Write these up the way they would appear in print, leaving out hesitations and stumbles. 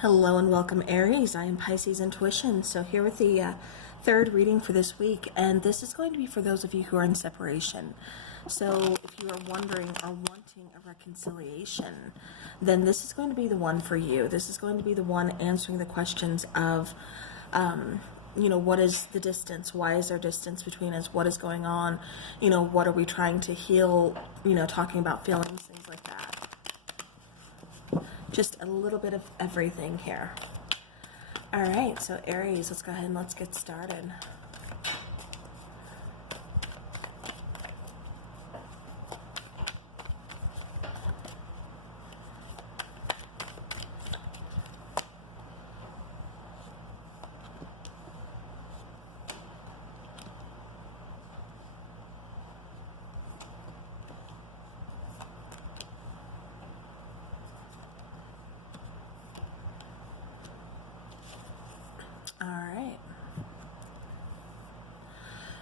Hello and welcome, Aries. I am Piscesintuition. So here with the third reading for this week, and this is going to be for those of you who are in separation. So if you are wondering or wanting a reconciliation, then this is going to be the one for you. This is going to be the one answering the questions of, what is the distance? Why is there distance between us? What is going on? What are we trying to heal? Talking about feelings, things like that. Just a little bit of everything here. All right, so Aries, let's go ahead and let's get started.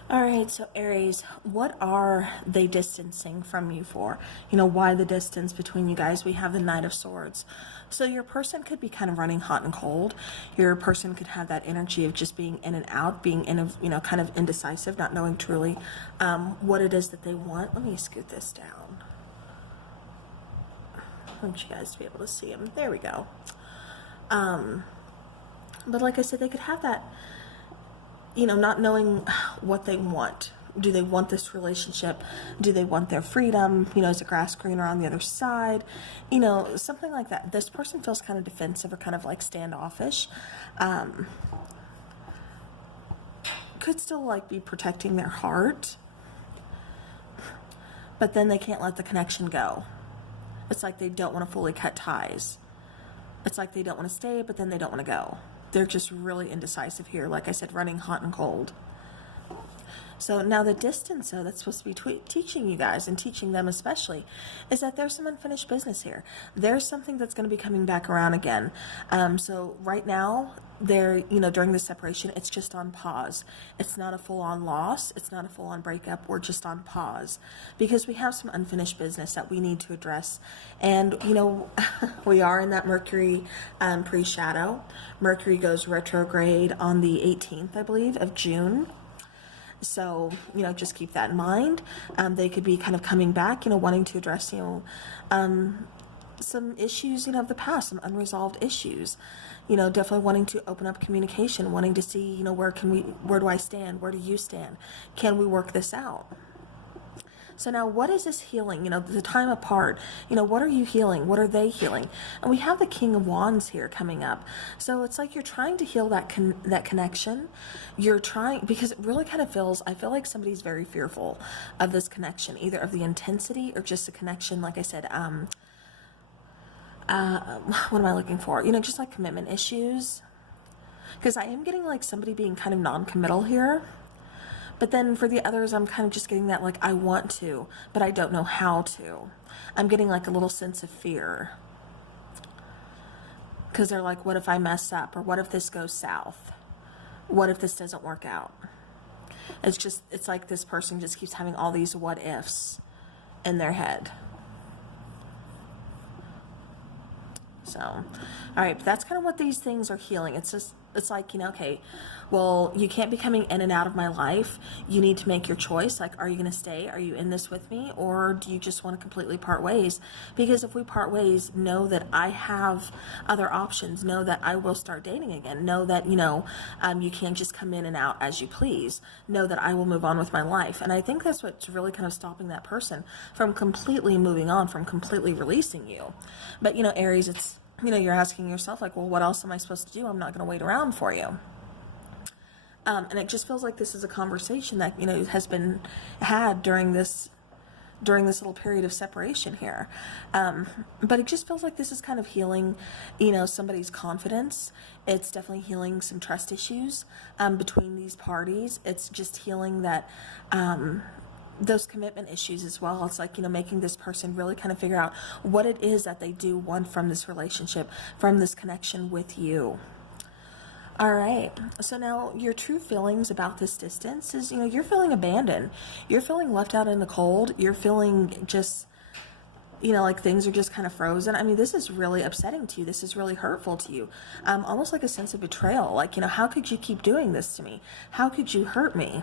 All right, so Aries, what are they distancing from you for? Why the distance between you guys? We have the Knight of Swords. So your person could be kind of running hot and cold. Your person could have that energy of just being in and out, being in a, kind of indecisive, not knowing truly what it is that they want. Let me scoot this down. I want you guys to be able to see them. There we go. But like I said, they could have that, not knowing what they want. Do they want this relationship? Do they want their freedom? Is the grass greener on the other side? Something like that. This person feels kind of defensive or kind of like standoffish. Could still like be protecting their heart, but then they can't let the connection go. It's like they don't want to fully cut ties. It's like they don't want to stay, but then they don't want to go. They're just really indecisive here. Like I said, running hot and cold. So now the distance, though, that's supposed to be teaching you guys and teaching them especially, is that there's some unfinished business here. There's something that's going to be coming back around again. So right now, they're, during the separation, it's just on pause. It's not a full-on loss. It's not a full-on breakup. We're just on pause because we have some unfinished business that we need to address. And, we are in that Mercury pre-shadow. Mercury goes retrograde on the 18th, I believe, of June. So, just keep that in mind. They could be kind of coming back, wanting to address, some issues, of the past, some unresolved issues. Definitely wanting to open up communication, wanting to see, where do I stand? Where do you stand? Can we work this out? So now what is this healing? The time apart, what are you healing? What are they healing? And we have the King of Wands here coming up. So it's like you're trying to heal that connection. You're trying, because it really kind of feels, I feel like somebody's very fearful of this connection, either of the intensity or just the connection. Like I said, what am I looking for? Just like commitment issues. Because I am getting like somebody being kind of non-committal here. But then for the others, I'm kind of just getting that, like, I want to, but I don't know how to. I'm getting like a little sense of fear. Because they're like, what if I mess up? Or what if this goes south? What if this doesn't work out? It's like this person just keeps having all these what ifs in their head. So, all right, but that's kind of what these things are healing. It's like, okay, well, you can't be coming in and out of my life. You need to make your choice. Like, are you going to stay? Are you in this with me? Or do you just want to completely part ways? Because if we part ways, know that I have other options. Know that I will start dating again. Know that, you can't just come in and out as you please. Know that I will move on with my life. And I think that's what's really kind of stopping that person from completely moving on, from completely releasing you. But, Aries, it's, you're asking yourself, like, well, what else am I supposed to do? I'm not going to wait around for you. And it just feels like this is a conversation that, has been had during this little period of separation here. But it just feels like this is kind of healing, somebody's confidence. It's definitely healing some trust issues between these parties. It's just healing that, those commitment issues as well. It's like, making this person really kind of figure out what it is that they do want from this relationship, from this connection with you. All right, so now your true feelings about this distance is, you're feeling abandoned. You're feeling left out in the cold. You're feeling just, you know, like things are just kind of frozen. I mean, this is really upsetting to you. This is really hurtful to you. Almost like a sense of betrayal. Like, you know, how could you keep doing this to me? How could you hurt me?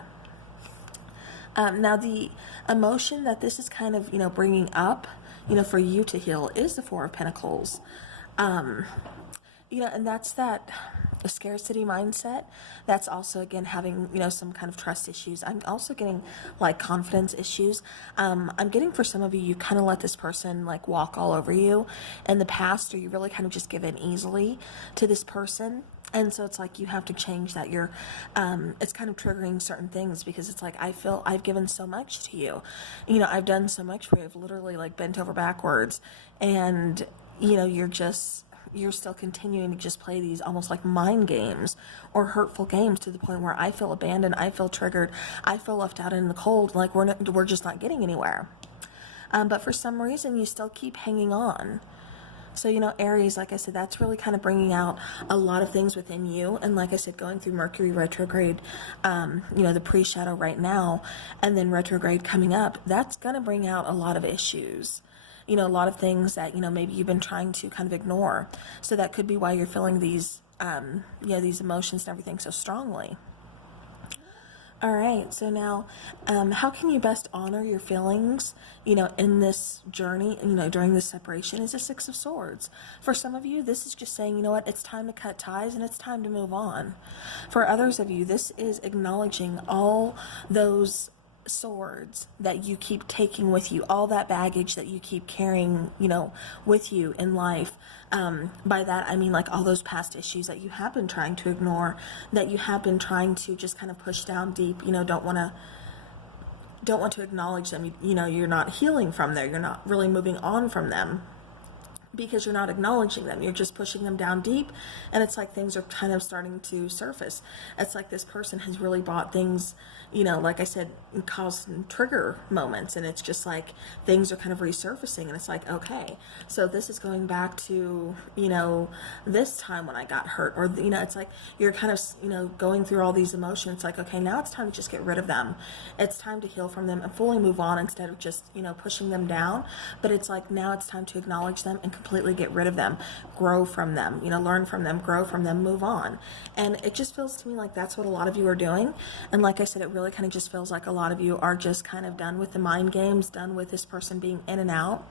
Now, the emotion that this is kind of, you know, bringing up, you know, for you to heal is the Four of Pentacles. You know, and that's that scarcity mindset. That's also, again, having, you know, some kind of trust issues. I'm also getting like confidence issues. I'm getting, for some of you, you kind of let this person like walk all over you in the past, or you really kind of just give in easily to this person. And so it's like you have to change that. You're, it's kind of triggering certain things, because it's like, I feel I've given so much to you. You know, I've done so much for you. I've literally like bent over backwards, and, you know, you're still continuing to just play these almost like mind games or hurtful games, to the point where I feel abandoned, I feel triggered, I feel left out in the cold, like we're just not getting anywhere. But for some reason, you still keep hanging on. So, you know, Aries, like I said, that's really kind of bringing out a lot of things within you. And like I said, going through Mercury retrograde, you know, the pre-shadow right now, and then retrograde coming up, that's going to bring out a lot of issues. You know, a lot of things that, you know, maybe you've been trying to kind of ignore. So that could be why you're feeling these, yeah, these emotions and everything so strongly. All right, so now, how can you best honor your feelings, you know, in this journey, you know, during this separation, is the Six of Swords. For some of you, this is just saying, you know what, it's time to cut ties and it's time to move on. For others of you, this is acknowledging all those swords that you keep taking with you, all that baggage that you keep carrying, you know, with you in life. By that, I mean like all those past issues that you have been trying to ignore, that you have been trying to just kind of push down deep, you know, don't want to acknowledge them. You know, you're not healing from there. You're not really moving on from them, because you're not acknowledging them. You're just pushing them down deep, and it's like things are kind of starting to surface. It's like this person has really bought things, you know, like I said, caused trigger moments, and it's just like things are kind of resurfacing, and it's like, okay, so this is going back to, you know, this time when I got hurt, or, you know, it's like you're kind of, you know, going through all these emotions. It's like, okay, now it's time to just get rid of them. It's time to heal from them and fully move on, instead of just, you know, pushing them down. But it's like, now it's time to acknowledge them and completely get rid of them, grow from them, you know, learn from them, grow from them, move on. And it just feels to me like that's what a lot of you are doing. And like I said, it really kind of just feels like a lot of you are just kind of done with the mind games, done with this person being in and out.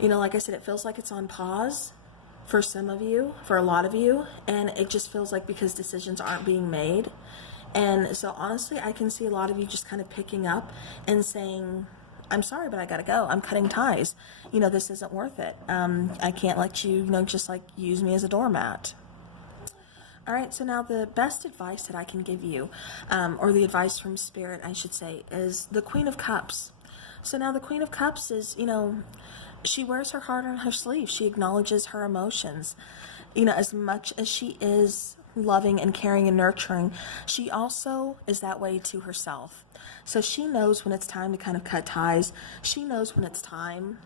You know, like I said, it feels like it's on pause for some of you, for a lot of you, and it just feels like because decisions aren't being made. And so honestly, I can see a lot of you just kind of picking up and saying, I'm sorry, but I gotta go. I'm cutting ties. You know, this isn't worth it. I can't let you, you know, just like use me as a doormat. All right, so now the best advice that I can give you, or the advice from Spirit, I should say, is the Queen of Cups. So now the Queen of Cups is, you know, she wears her heart on her sleeve. She acknowledges her emotions. You know, as much as she is loving and caring and nurturing, she also is that way to herself. So she knows when it's time to kind of cut ties. She knows when it's time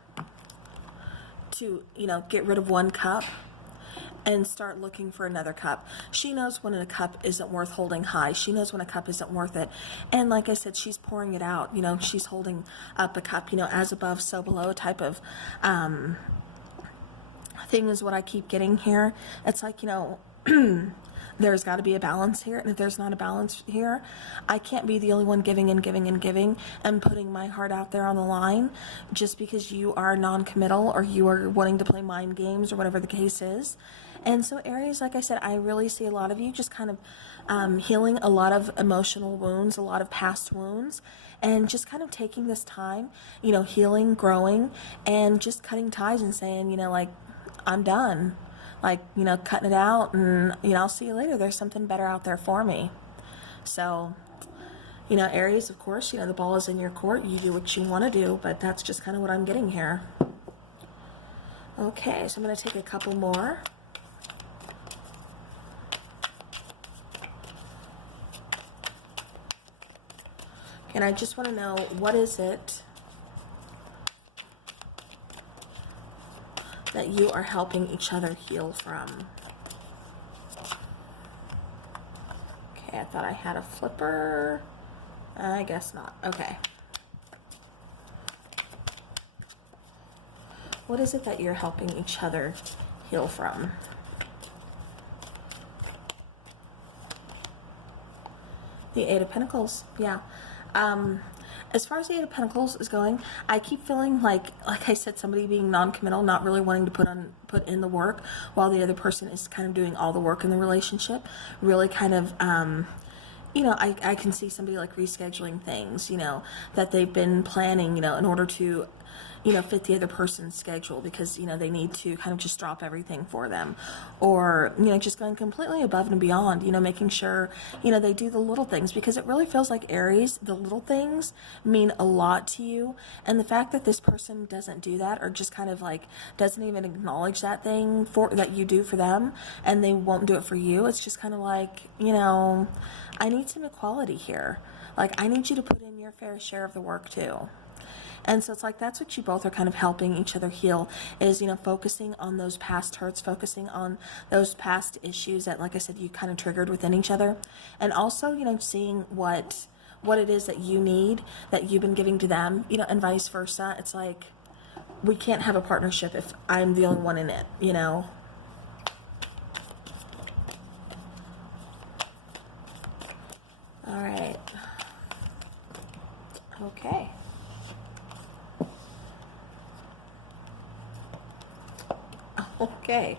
to, you know, get rid of one cup and start looking for another cup. She knows when a cup isn't worth holding high. She knows when a cup isn't worth it. And like I said, she's pouring it out. You know, she's holding up a cup, you know, as above, so below type of thing is what I keep getting here. It's like, you know, there's got to be a balance here. And if there's not a balance here, I can't be the only one giving and giving and giving and putting my heart out there on the line just because you are non-committal or you are wanting to play mind games or whatever the case is. And so Aries, like I said, I really see a lot of you just kind of healing a lot of emotional wounds, a lot of past wounds, and just kind of taking this time, you know, healing, growing, and just cutting ties and saying, you know, like, I'm done. Like, you know, cutting it out, and, you know, I'll see you later. There's something better out there for me. So, you know, Aries, of course, you know, the ball is in your court. You do what you want to do, but that's just kind of what I'm getting here. Okay, so I'm going to take a couple more. And I just want to know, what is it that you are helping each other heal from? Okay, I thought I had a flipper. I guess not. Okay. What is it that you're helping each other heal from? The Eight of Pentacles, yeah. As far as the Eight of Pentacles is going, I keep feeling like I said, somebody being non-committal, not really wanting to put in the work, while the other person is kind of doing all the work in the relationship. Really kind of, you know, I can see somebody like rescheduling things, you know, that they've been planning, you know, in order to, you know, fit the other person's schedule, because, you know, they need to kind of just drop everything for them, or, you know, just going completely above and beyond, you know, making sure, you know, they do the little things, because it really feels like, Aries, the little things mean a lot to you. And the fact that this person doesn't do that, or just kind of like doesn't even acknowledge that thing that you do for them, and they won't do it for you, it's just kind of like, you know, I need some equality here. Like, I need you to put in your fair share of the work too. And so it's like, that's what you both are kind of helping each other heal, is, you know, focusing on those past hurts, focusing on those past issues that, like I said, you kind of triggered within each other. And also, you know, seeing what it is that you need, that you've been giving to them, you know, and vice versa. It's like, we can't have a partnership if I'm the only one in it, you know. All right. Okay. Okay.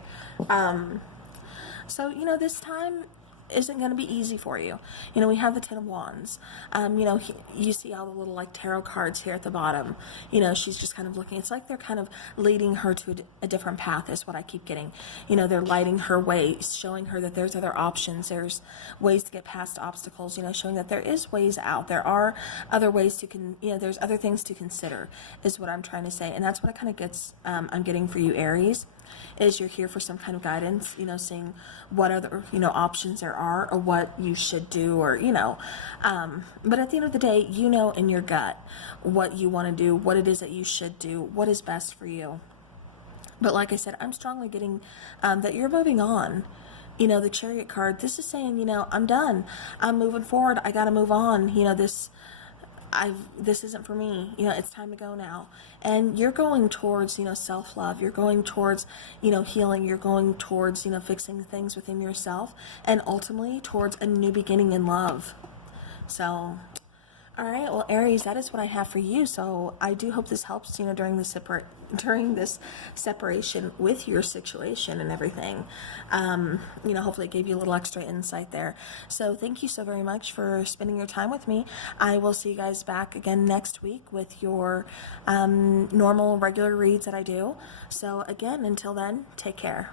So, you know, this time isn't going to be easy for you. You know, we have the Ten of Wands. You know, you see all the little like tarot cards here at the bottom. You know, she's just kind of looking. It's like they're kind of leading her to a different path, is what I keep getting. You know, they're lighting her way, showing her that there's other options. There's ways to get past obstacles, you know, showing that there is ways out. There are other ways to, you know, there's other things to consider, is what I'm trying to say. And that's what it kind of gets, I'm getting for you, Aries, is you're here for some kind of guidance, you know, seeing what other, you know, options there are, or what you should do, or, you know, but at the end of the day, you know, in your gut what you want to do, what it is that you should do, what is best for you. But like I said, I'm strongly getting that you're moving on. You know, the Chariot card, this is saying, you know, I'm done, I'm moving forward, I got to move on, you know, this isn't for me, you know, it's time to go now. And you're going towards, you know, self-love, you're going towards, you know, healing, you're going towards, you know, fixing things within yourself, and ultimately towards a new beginning in love. So, all right, well, Aries, that is what I have for you. So I do hope this helps, you know, during this separation with your situation and everything. You know, hopefully it gave you a little extra insight there. So thank you so very much for spending your time with me. I will see you guys back again next week with your normal, regular reads that I do. So again, until then, take care.